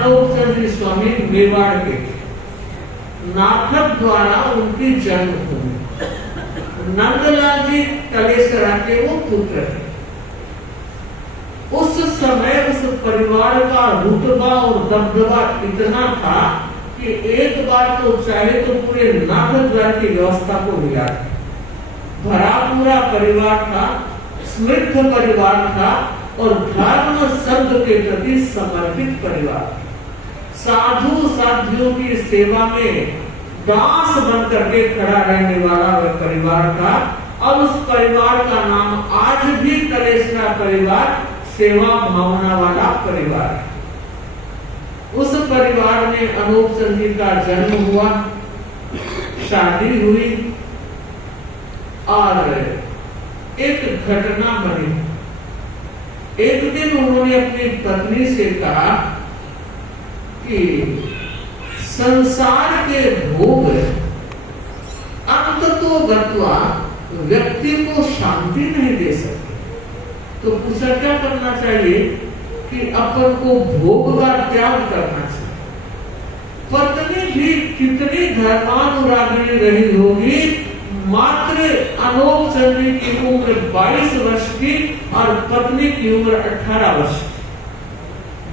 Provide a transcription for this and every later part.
अनोप चंद्र स्वामी मेवाड़ के नाथक द्वारा उनकी जन्मभूमि। नंदलाल जी कलेसरा के वो पुत्र थे। उस समय उस परिवार का रुतबा और दबदबा इतना था कि एक बार तो चाहे तो पूरे नाथद्वार की व्यवस्था को मिला। भरा पूरा परिवार था, समृद्ध परिवार था और धर्म शब्द के प्रति समर्पित परिवार। साधु साध्वियों की सेवा में दास बन करके खड़ा रहने वाला वह परिवार था। और उस परिवार का नाम आज भी कलेसरा परिवार, सेवा भावना वाला परिवार। उस परिवार में अनोप चंद्र जी का जन्म हुआ, शादी हुई और एक घटना बनी। एक दिन उन्होंने अपनी पत्नी से कहा कि संसार के भोग अंततोगत्वा व्यक्ति को शांति नहीं दे सकते। तो पूछा क्या करना चाहिए कि अपन को भोग का त्याग करना चाहिए। पत्नी भी कितनी धर्मानुरागिणी रही होगी, मात्र अनोप चंद्र की उम्र 22 वर्ष की और पत्नी की उम्र 18 वर्ष की।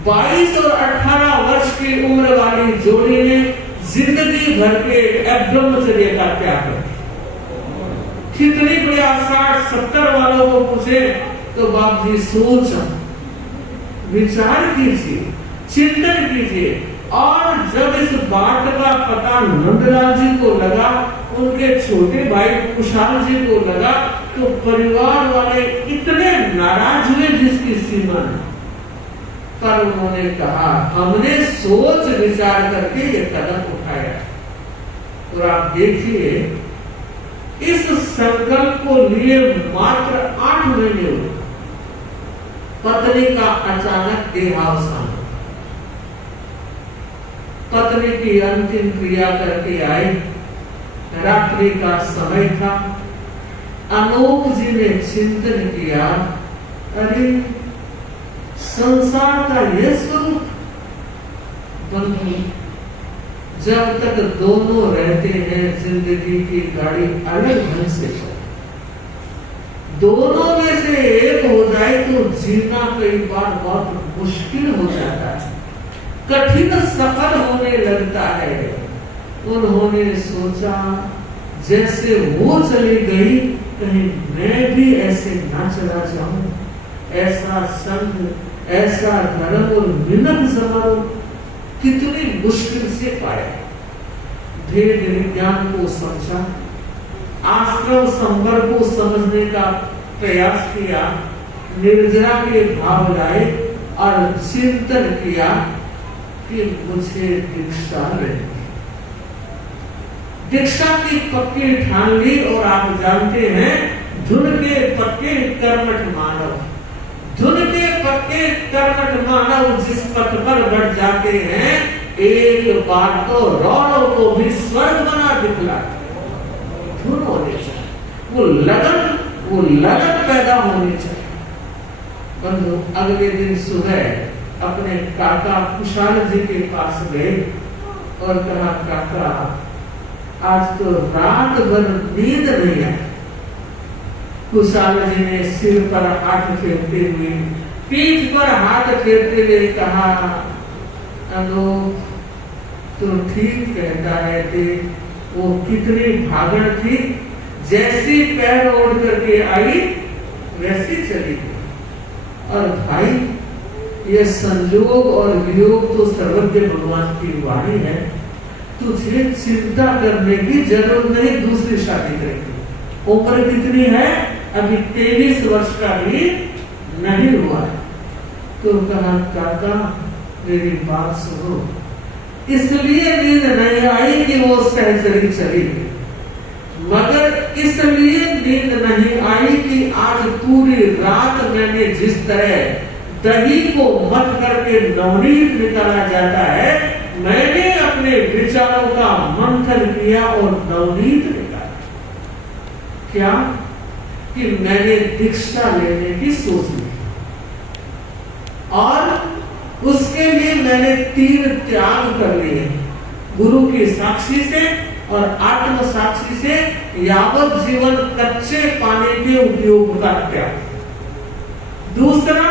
22 और 18 वर्ष की उम्र वाली जोड़ी ने जिंदगी भर के ब्रह्मचर्य का त्याग किया। कितनी बड़ी 60-70 वालों को पूछे तो बाप जी सोच विचार कीजिए, चिंतन कीजिए। और जब इस बात का पता नंदलाल जी को लगा, उनके छोटे भाई कुशाल जी को लगा, तो परिवार वाले इतने नाराज हुए जिसकी सीमा नहीं। पर उन्होंने कहा हमने सोच विचार करके ये कदम उठाया। और आप देखिए इस संकल्प को लिए मात्र 8 महीने हुए, पत्नी का अचानक देहावसान। पत्नी की अंतिम क्रिया करके आई, रात्रि का समय था। अनोप जी ने चिंतन किया, अरे संसार का यह स्वरूप। बंधु, जब तक दोनों रहते हैं जिंदगी की गाड़ी अलग ढंग से चले। दोनों में से एक हो जाए तो जीना कई बार बहुत मुश्किल हो जाता है, कठिन सफर होने लगता है। उन्होंने सोचा जैसे वो चली गई, कहीं मैं भी ऐसे ना चला जाऊं। ऐसा संग, ऐसा धर्म और मिलन समारोह कितनी मुश्किल से पाया। भेद विज्ञान को समझा, आश्रम संवर को समझने का प्रयास किया, निर्जरा के भाव लाए और चिंतन किया कि मुझे दीक्षा लेनी। दीक्षा की पक्की ठान ली। और आप जानते हैं धुन के पक्के कर्मठ मानव, धुन के पक्के कर्मठ मानव जिस पथ पर बढ़ जाते हैं, एक बार तो रौनों को भी स्वर्ग बना दिखला। धुन होनी चाहिए, वो लगन पैदा होनी चाहिए। बंधु, अगले दिन सुबह अपने काका कुशाल जी के पास गए और कहा, काका आज तो रात भर नींद नहीं आई। कुशाल जी ने सिर पर हाथ फेरते हुए, पीठ पर हाथ फेरते हुए कहा, अनोप तुम ठीक कहता है थे, वो कितनी भागण थी, जैसी पैर ओढ़ करके आई वैसी चली गई। और भाई ये संयोग और वियोग तो सर्वज्ञ भगवान की वाणी है, तुझे चिंता करने की जरूरत नहीं, दूसरी शादी करेगी। उम्र कितनी है? अभी 23 वर्ष का भी नहीं हुआ है। तो कहा, काका मेरी बात सुनो, इसलिए नींद नहीं आई कि वो सहचरी चली गई, मगर इसलिए नींद नहीं आई कि आज पूरी रात मैंने जिस तरह दही को मथ करके नवनीत निकाला जाता है, मैंने अपने विचारों का मंथन किया और नवनीत निकाला। क्या? कि मैंने दीक्षा लेने की सोच ली और उसके लिए मैं पहले 3 त्याग कर लिए, गुरु की साक्षी से और आत्म साक्षी से यावत जीवन कच्चे पानी के उपयोग का त्याग। दूसरा,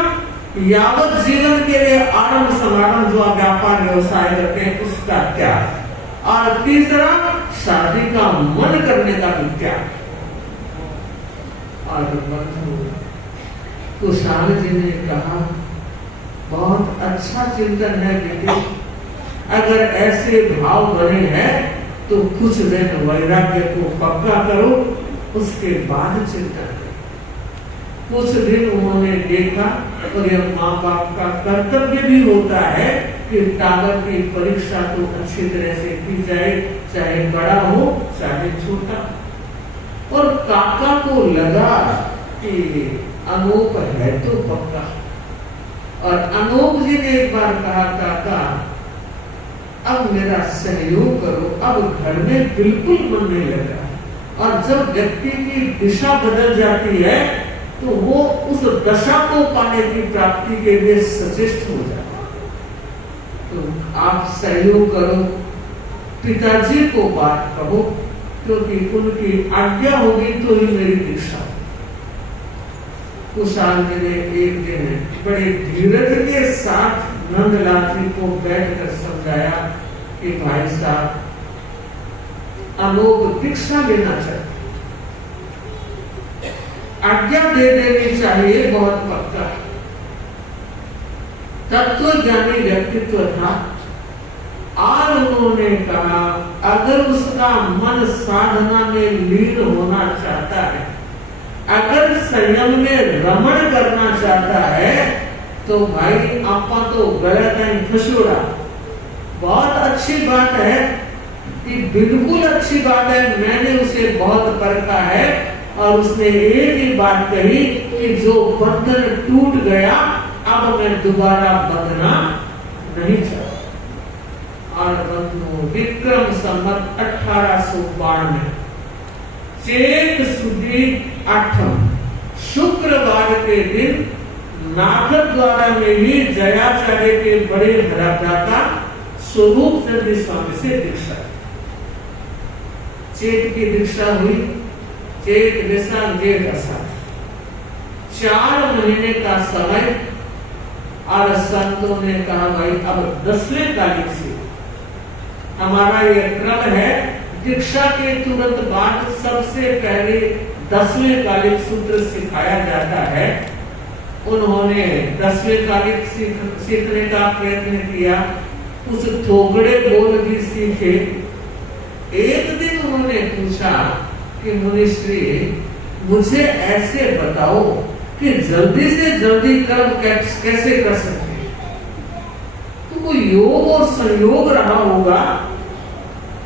यावत जीवन के लिए आरंभ समारंभ जो व्यापार व्यवसाय करते हैं उसका त्याग। और तीसरा, शादी का मन करने का भी त्याग। और कुशाल जी ने कहा, बहुत अच्छा चिंतन है बेटे, अगर ऐसे भाव बने हैं तो कुछ दिन वैराग्य को पक्का करो, उसके बाद चिंतन करो। कुछ दिन उन्होंने देखा, और यह माँ बाप का कर्तव्य भी होता है कि टावर की परीक्षा तो अच्छी तरह से की जाए, चाहे बड़ा हो चाहे छोटा। और काका को लगा कि अनूप है तो पक्का। और अनूप जी ने एक बार कहा, काका अब मेरा सहयोग करो, अब घर में बिल्कुल मन नहीं लगा। और जब व्यक्ति की दिशा बदल जाती है तो वो उस दशा को पाने की प्राप्ति के लिए सचेष्ट हो जाता है। तो आप सहयोग करो, पिताजी को बात कहो, क्योंकि उनकी आज्ञा होगी तो ही मेरी दीक्षा। कुशाल जी ने एक दिन बड़े धीरज के साथ नंदलाल जी को बैठकर समझाया कि भाई साहब, अनूप दीक्षा लेना चाहिए, आज्ञा दे देनी चाहिए, बहुत पक्का। तत्वज्ञानी व्यक्तित्व था। और उन्होंने कहा, अगर उसका मन साधना में लीन होना चाहता है, अगर संयम में रमण करना चाहता है, तो भाई आपा तो गलत है, फसोड़ा। बहुत अच्छी बात है कि बिल्कुल अच्छी बात है, मैंने उसे बहुत परखा है और उसने एक ही बात कही कि जो बंधन टूट गया अब मैं दोबारा बंधना नहीं चाहता। और बंधु, विक्रम संवत 1892 चेत सुदी 8 शुक्रवार के दिन नागद द्वारा में ही जयाचार्य के बड़े भ्राता स्वरूप चंद्र स्वामी से दीक्षा। चेत की दीक्षा हुई, चेत वैशाख जेठ अषाढ़ 4 महीने का समय। और संतों ने कहा, भाई अब 10वें कालिक से हमारा यह क्रम है, दीक्षा के तुरंत बाद सबसे पहले 10वें कालिक सूत्र सिखाया जाता है। उन्होंने 10वें कालिक सीखने का प्रयत्न किया, कुछ थोगड़े बोल भी सीखे। एक दिन उन्होंने पूछा कि मुनिश्री, मुझे ऐसे बताओ कि जल्दी से जल्दी कर्म कैसे कर सकते हैं? तो वो योग और संयोग रहा होगा।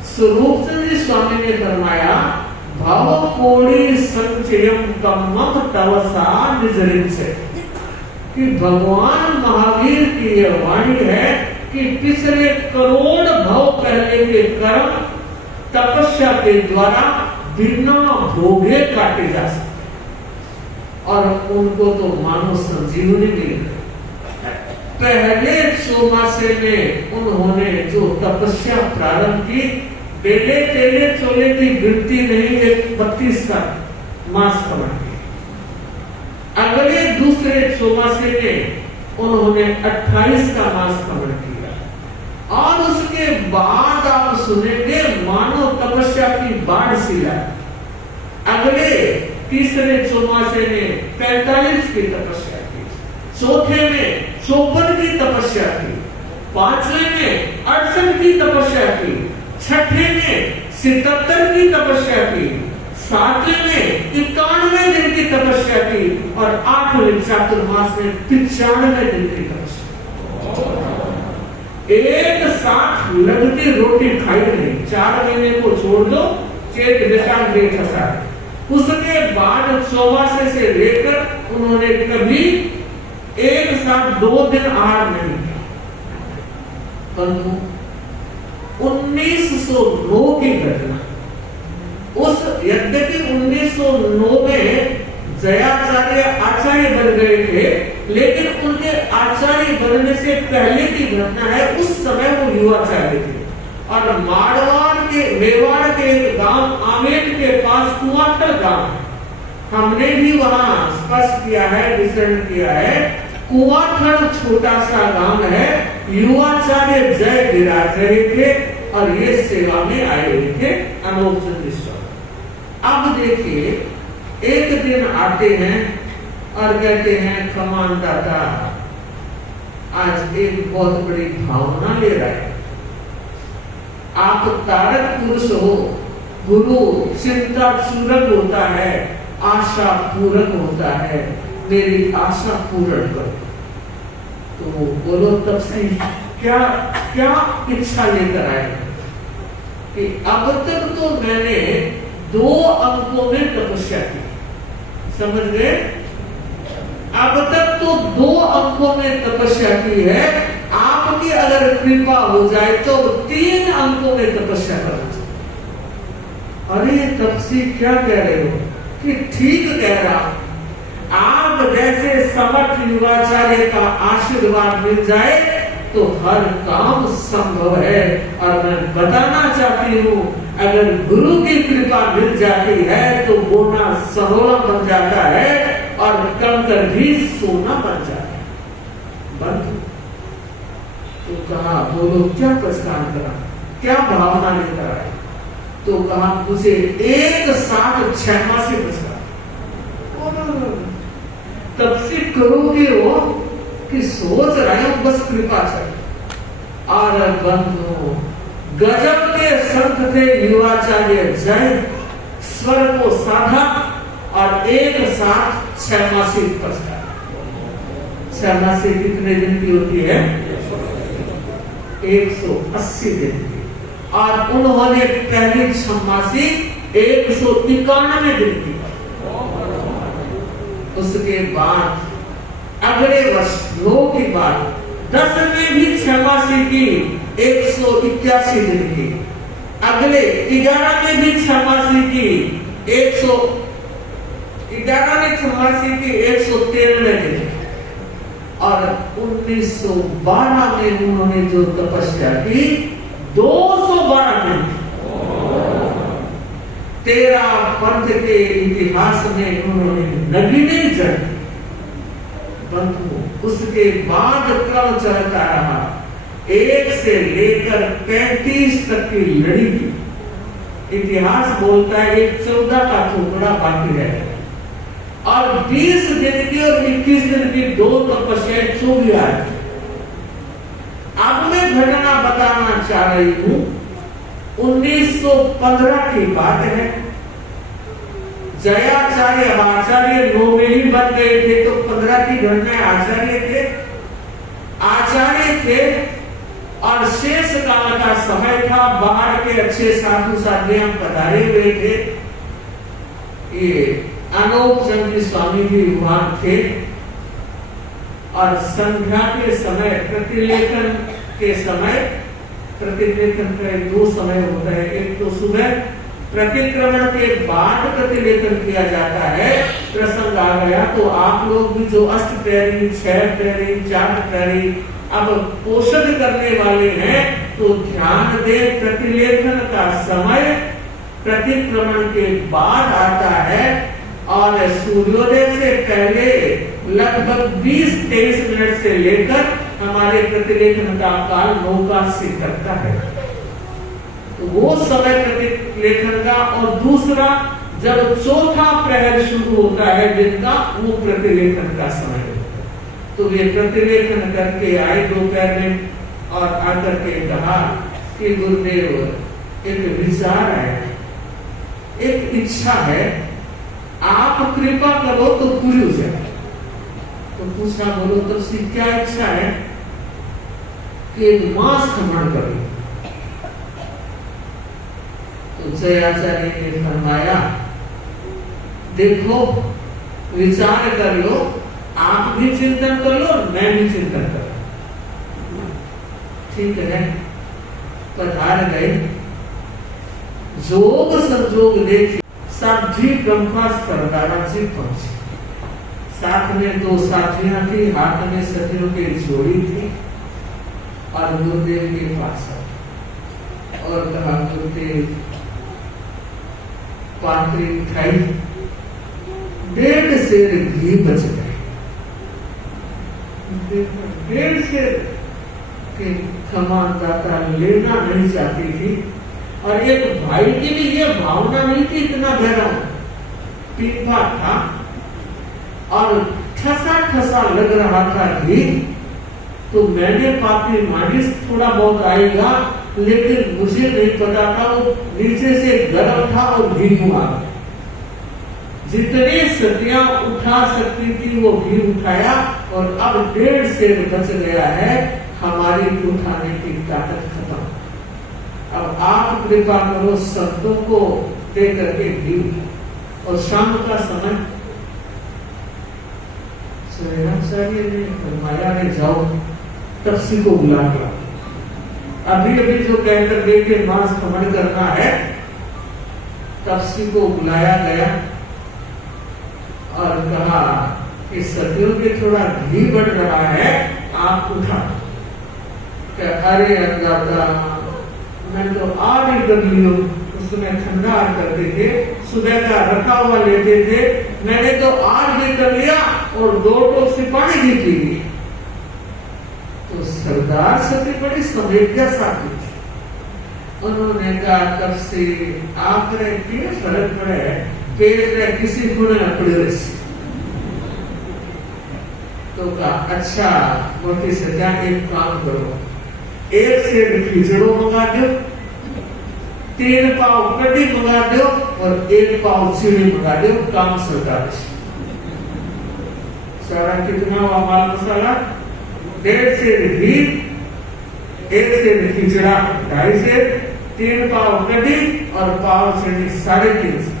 स्वरूप चंद्र स्वामी ने फरमाया, भाव कोड़ी संचयम कम्मम तवसा निजरिंचे, कि भगवान महावीर की यह वाणी है कि पिछले करोड़ भाव पहले के कर्म तपस्या के द्वारा बिना भोगे काटे जा सकते, और उनको तो मानो संजीवनी मिली। पहले चौमासे में उन्होंने जो तपस्या प्रारंभ की, बेले तेले चोले की गिनती नहीं, 32 का मास कमाई की। अगले दूसरे चौमासे में उन्होंने 28 का मास कमाई किया। और उसके बाद आप सुनेंगे मानो तपस्या की बाढ़ सी आई। अगले तीसरे चौमासे में 45 की तपस्या की, चौथे में 54 की तपस्या की, 5वें में 68 की तपस्या की, 6ठे में 77 की तपस्या की, 7वें में 91 दिन की तपस्या की, और 8वें चातुर्मास में 95 दिन की तपस्या। एक साथ लगती रोटी खाई नहीं, 4 महीने को छोड़ दो, चेत वैशाख जेठ अषाढ़। उसके बाद चौमासे से लेकर उन्होंने कभी एक साथ 2 दिन आहार नहीं किया। परंतु 1909 की घटना, उस यद्यपि 1909 में जयाचार्य आचार्य बन गए थे, लेकिन उनके आचार्य बनने से पहले की घटना है। उस समय वो युवाचार्य थे और मारवाड़ के मेवाड़ के एक गांव आमेर के पास कुआथल गांव है। हमने भी वहां स्पष्ट किया है, विचरण किया है। कुआथल छोटा सा गांव है। युवाचार्य जय विराज रहे थे और ये सेवा में आए हुए थे अनोप चंद्र स्वामी। अब देखिए, एक दिन आते हैं और कहते हैं कमान दाता आज एक बहुत बड़ी भावना ले रहा है। आप तारक पुरुष हो, गुरु चिंता चूरक होता है, आशा पूरक होता है, मेरी आशा पूर्ण करो। तो बोलो तब से क्या क्या इच्छा लेकर आए कि अब तक तो मैंने 2 अंकों में तपस्या की, समझ गए? अब तक तो 2 अंकों में तपस्या की है, आपकी अगर कृपा हो जाए तो 3 अंकों में तपस्या करना चाहिए। अरे तपसी क्या कह रहे हो? कि ठीक कह रहा, आप जैसे समर्थ युवाचार्य का आशीर्वाद मिल जाए तो हर काम संभव है। और मैं बताना चाहती हूँ, अगर गुरु की कृपा मिल जाती है तो बोना सहोला बन जाता है और कंकर भी सोना बन जाता है। बंधु तो कहा, बोलो क्या प्रस्थान करा, क्या भावना लेकर आए? तो कहा मुझे एक साथ 6 माह से बचा। तब से करोगे वो कि सोच रहे हो बस कृपा चाहिए। और बंधु गजब के संत थे युवाचार्य जय, स्वर को साधा और एक साथ 6 मासी पछता। 6 मासी कितने दिन की होती है? 180 दिन की। और उन्होंने पहली 6 मासी 191 दिन की। उसके बाद अगले वर्ष 9 की बाद 10 में भी 6 मासी की 181 दिन की। अगले 11 में भी 6 मासी की 11 में 6 मासी की 193 दिन। और 1912 में उन्होंने जो तपस्या की 212 दिन। 13 पंथ के इतिहास में उन्होंने नगीने जड़। बंधु उसके बाद क्रम चलता रहा, 1 से लेकर 35 तक की लड़ी थी। इतिहास बोलता है एक 14 का टुकड़ा बाकी है और 20 दिन की और 21 दिन की 2 तपस्याएं 24 है। अब मैं घटना बताना चाह रही हूं, 1915 की बात है। जयाचार्य आचार्य 9 में ही बन गए थे, तो 15 की घटना आचार्य थे और शेष काल का समय था। बाहर के अच्छे साधु साध्वी पधारे हुए थे। ये अनोप चंद्र स्वामी भी वहां थे और संध्या के समय प्रतिलेखन के समय, प्रतिलेखन का 2 समय होता है। एक तो सुबह प्रतिक्रमण के बाद प्रतिलेखन किया जाता है। प्रसंग आ गया तो आप लोग भी जो अष्टप्रहरी, 6 प्रहरी, 4 प्रहरी अब पोषण करने वाले हैं तो ध्यान दें, प्रतिलेखन का समय प्रतिक्रमण के बाद आता है और सूर्योदय से पहले लगभग 20-23 मिनट से लेकर हमारे प्रतिलेखन का काल 9 से करता है। तो वो समय प्रतिलेखन का। और दूसरा जब चौथा प्रहर शुरू होता है दिन का, वो प्रतिलेखन का समय होता है। तो ये प्रतिलेखन करके आए दोपहर में और आकर के कहा कि गुरुदेव एक विचार है, एक इच्छा है, आप कृपा करो तो पूरी हो जाए। तो पूछा, बोलो तब से क्या इच्छा है? कि एक मास भ्रमण करो। तो जयाचार्य ने फरमाया, देखो विचार कर लो, आप भी चिंतन कर लो, मैं भी चिंतन कर लो। ठीक है, पधार गए। जोग संजोग देख सब्जी ब्रह्मा सरदारा जी पहुंचे। साथ में 2 साथियां थी, हाथ में सतियों की जोड़ी थी और गुरुदेव के पास और कहा गुरुदेव पात्री खाई 1.5 सेर घी बच गए। 1.5 सेर के क्षमा दाता लेना नहीं चाहती थी और एक भाई की भी ये भावना नहीं थी इतना गहरा पीपा था और ठसा ठसा लग रहा था घी, तो मैंने पापी मानी थोड़ा बहुत आएगा, लेकिन मुझे नहीं पता था वो नीचे से गर्म था और घी हुआ। जितने सतियां उठा सकती थी वो घी उठाया और अब 1.5 सेर बच गया है, हमारी उठाने की ताकत खत्म। अब आप कृपा करो शब्दों को दे करके घी। और शाम का समय शरीराचार्य ने फरमाया ने जाओ तपसी को बुला लिया। अभी अभी जो कहकर गए कि मांस खमन करना है, तपसी को बुलाया गया और कहा कि सतियों के थोड़ा घी बढ़ रहा है, आप उठा। अरे अंदाजा मैं तो आग ही कर लियो, उसमें ठंडा आग करते थे, सुबह का रखा हुआ लेते थे, मैंने तो आग भी कर लिया और 2 टोक से पानी भी पी लिया। तो सरदार सती बड़ी संवेदना साथी थी। उन्होंने कहा तब से आप फर्क पड़े पेट में किसी गुण न पड़े। तो कहा अच्छा मोटी सजा एक काम करो, 1 सेर खिचड़ो मंगा दो, 3 पाव कटी मंगा दो और 1 पाव चीनी मंगा दो, काम सरकार। सारा कितना हुआ माल मसाला? 1.5 सेर घी, 1 सेर खिचड़ा, 2.5 सेर, 3 पाव कटी और पाव चीनी, 3.5 सेर।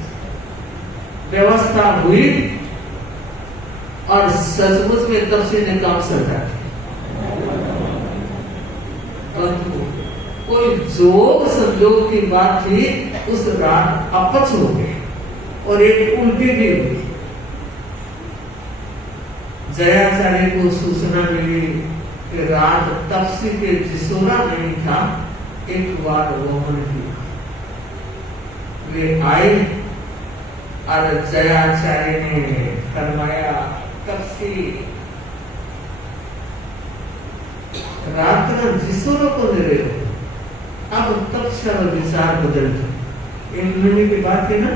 व्यवस्था हुई और सचमुच में तब से ने काम सरकार। कोई जोग संजोग की बात थी, उस रात अपच हो गए और एक उल्टी भी हुई। जयाचार्य को सूचना मिली कि रात तपसी के जिसोरा नहीं था, एक बार वमन किया। वे आए और जयाचार्य ने फरमाया तपसी रात में जिसोरों को दे रहे हो, अब तपस्या का विचार बदल दो। 1 महीने की बात है ना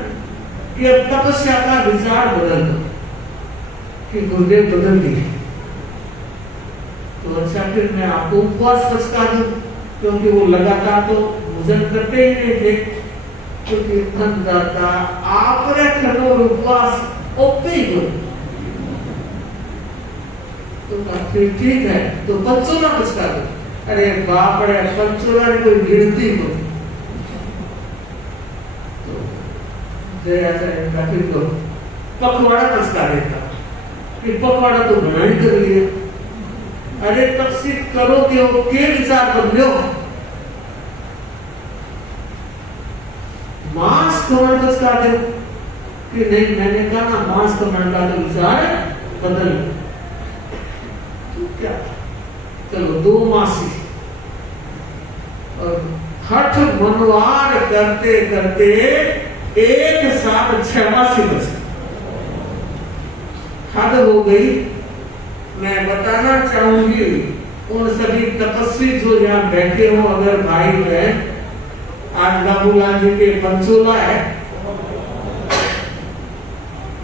कि अब तपस्या का विचार बदल दो कि गुरुदेव बदल दिए। तो अच्छा फिर मैं आपको उपवास बचका दूं, क्योंकि वो लगातार तो भोजन करते ही नहीं थे, क्योंकि अन्नदाता आपने खनोर उपवास ओपे ही हो। तो फिर ठीक है, तो बच्चों ना बचका दो। अरे बाप रे, पंचोला ने कोई गिनती हो। तो जयाचार्य का फिर तो पखवाड़ा बचका देता कि पखवाड़ा तो बना ही कर लिया। अरे तपसी करो क्यों, के विचार बदलो। मांस खमन बचका दो कि नहीं, मैंने कहा ना मांस खमन का तो विचार बदल। तो क्या चलो 2 मासी और हठ मनवार करते करते एक साथ 6 मासी बचे। हद हो गई। मैं बताना चाहूंगी उन सभी तपस्वी जो यहाँ बैठे हो, अगर भाई बहन, आज बाबूलाल जी के पंचोला है,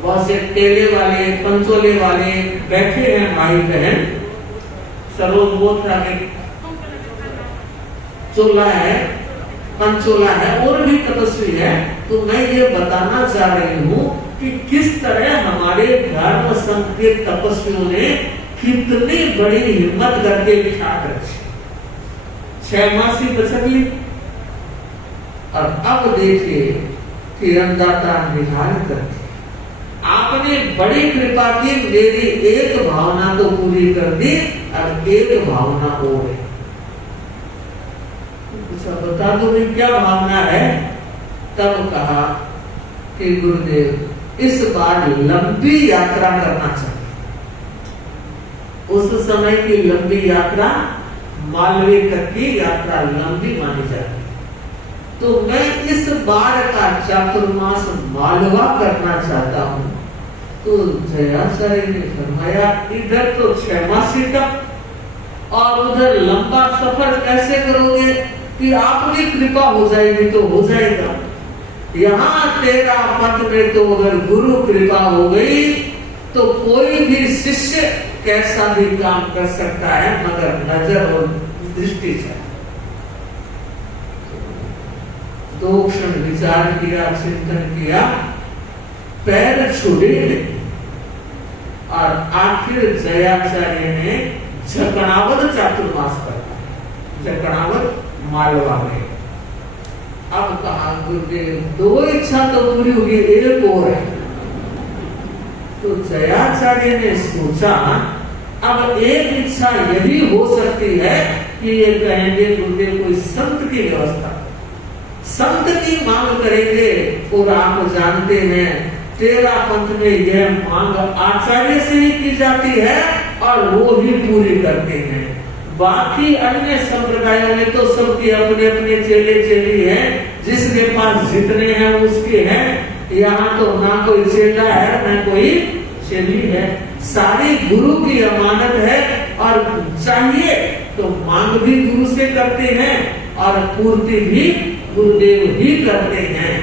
बहुत से टेले वाले पंचोले वाले बैठे हैं भाई बहन, सरोज बोथरा के चोला है, पंचोला है और भी तपस्वी है। तो मैं ये बताना चाह रही हूँ कि किस तरह हमारे धर्म संघ के तपस्वियों ने कितनी बड़ी हिम्मत करके ठाक रखी। 6 मासी बचक ली और अब देखिए कि अन्नदाता निहाल करके आपने बड़ी कृपा की, मेरी एक भावना तो पूरी कर दी, अब एक भावना और है। बता दो भाई क्या भावना है। तब कहा कि गुरुदेव इस बार लंबी यात्रा करना चाहिए। उस समय की लंबी यात्रा मालवे तक की यात्रा लंबी मानी जाती। तो मैं इस बार का चातुर्मास मालवा करना चाहता हूँ। तो जयाचार्य ने फरमाया इधर तो 6 मासी का और उधर लंबा सफर कैसे करोगे कि आपकी कृपा हो जाएगी तो हो जाएगा। यहाँ तेरा पद में तो अगर गुरु कृपा हो गई तो कोई भी शिष्य कैसा भी काम कर सकता है, मगर नजर और दृष्टि चाहिए। 2 क्षण विचार किया, चिंतन किया, पैर छुड़े और आखिर जयाचार्य ने झकड़ावत चातुर्मास करता, झकड़ावत मालवा में। अब कहा गुरुदेव 2 इच्छा तो पूरी होगी, एक और है। तो जयाचार्य ने सोचा अब एक इच्छा यही हो सकती है कि ये कहेंगे गुरुदेव कोई संत की व्यवस्था, संत की मांग करेंगे। और आप जानते हैं तेरा पंथ में यह मांग आचार्य से ही की जाती है और वो ही पूरी करते हैं। बाकी अन्य संप्रदायों में तो सबके अपने अपने चेले चेली हैं, जिसके पास जितने हैं उसके हैं। यहाँ तो ना कोई चेला है ना कोई चेली है, सारी गुरु की अमानत है। और चाहिए तो मांग भी गुरु से करते हैं और पूर्ति भी गुरुदेव ही करते हैं।